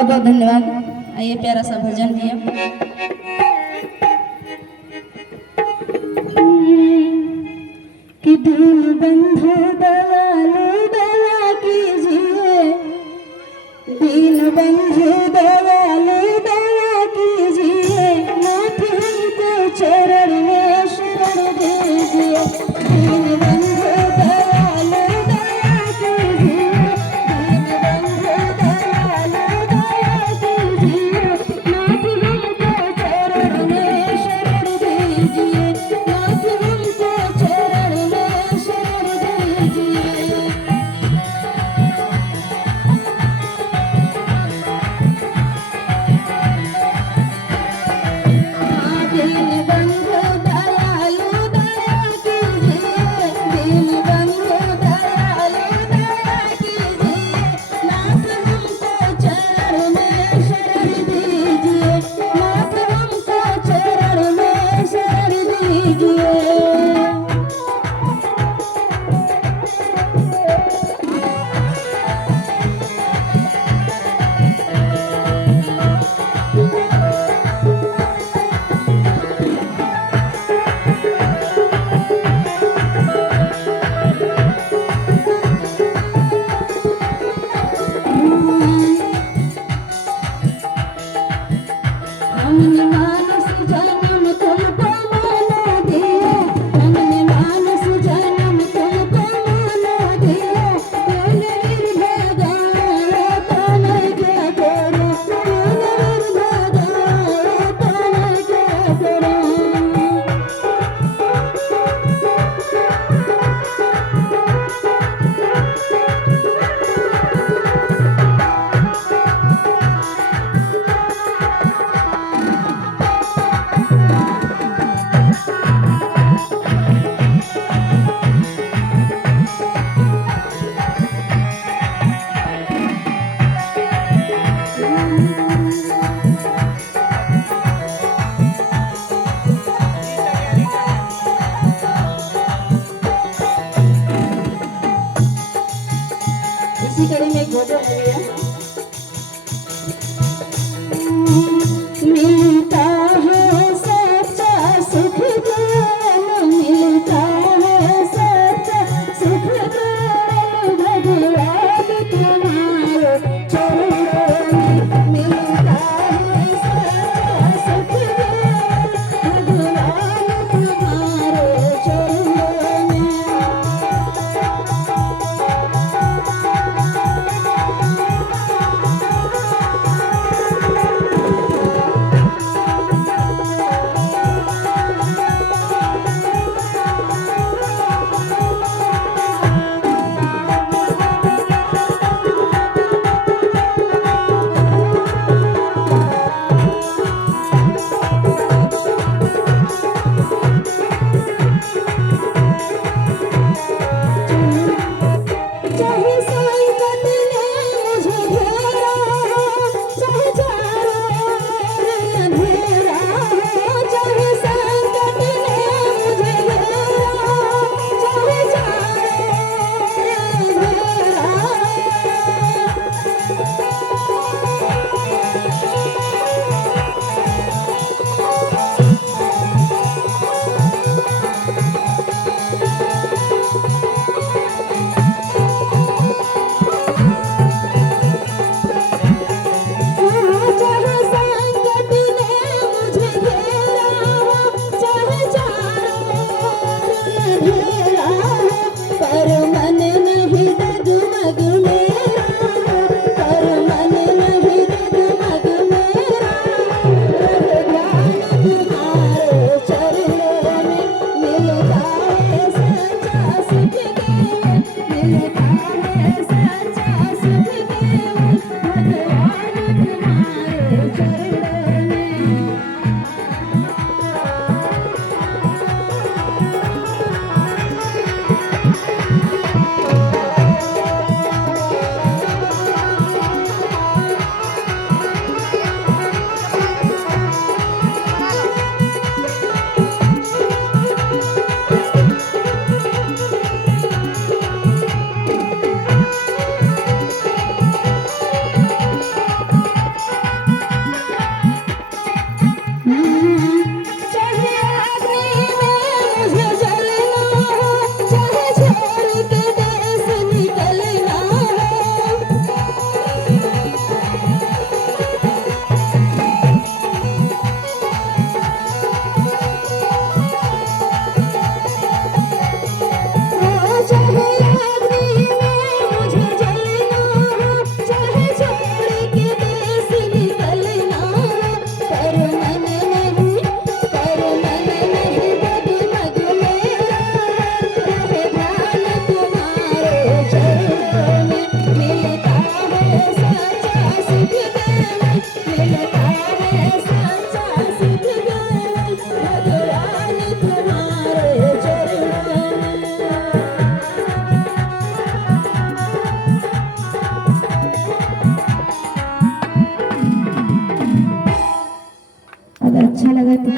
बहुत बहुत धन्यवाद। आइए प्यारा सा भजन भी है। कि दीन बंधु दयालु दया कीजिए, दीन बंधु दयालु दया कीजिए, नाथ हमको चरण में शरण दीजिए। दीन बंधु दयालु दया कीजिए, दीन बंधु दयालु दया कीजिए, नाथ हमको चरण में शरण दीजिए, नाथ हमको चरण में शरण दीजिए। दीन बंधु दयालु दया कीजिए, दीन बंधु दयालु दया कीजिए, नाथ हमको चरण में शरण दीजिए, नाथ हमको चरण में शरण दीजिए। हमने मानस जन्म तुमको माना दिया, हमने मानस जन्म तुमको माना दिया, कौन निर्भगाया तो मैं क्या करूं, कौन निर्भगाया तो मैं क्या करूं। इसी कड़ी में एक भजन है भैया। मिलता है सच्चा सुख ज्ञान, मिलता है सच्चा सुख ज्ञान, भगवान तुम्हारे चरणों में। मिलता है सच्चा सुख ज्ञान, भगवान तुम्हारे चरणों में। अच्छा लगा तो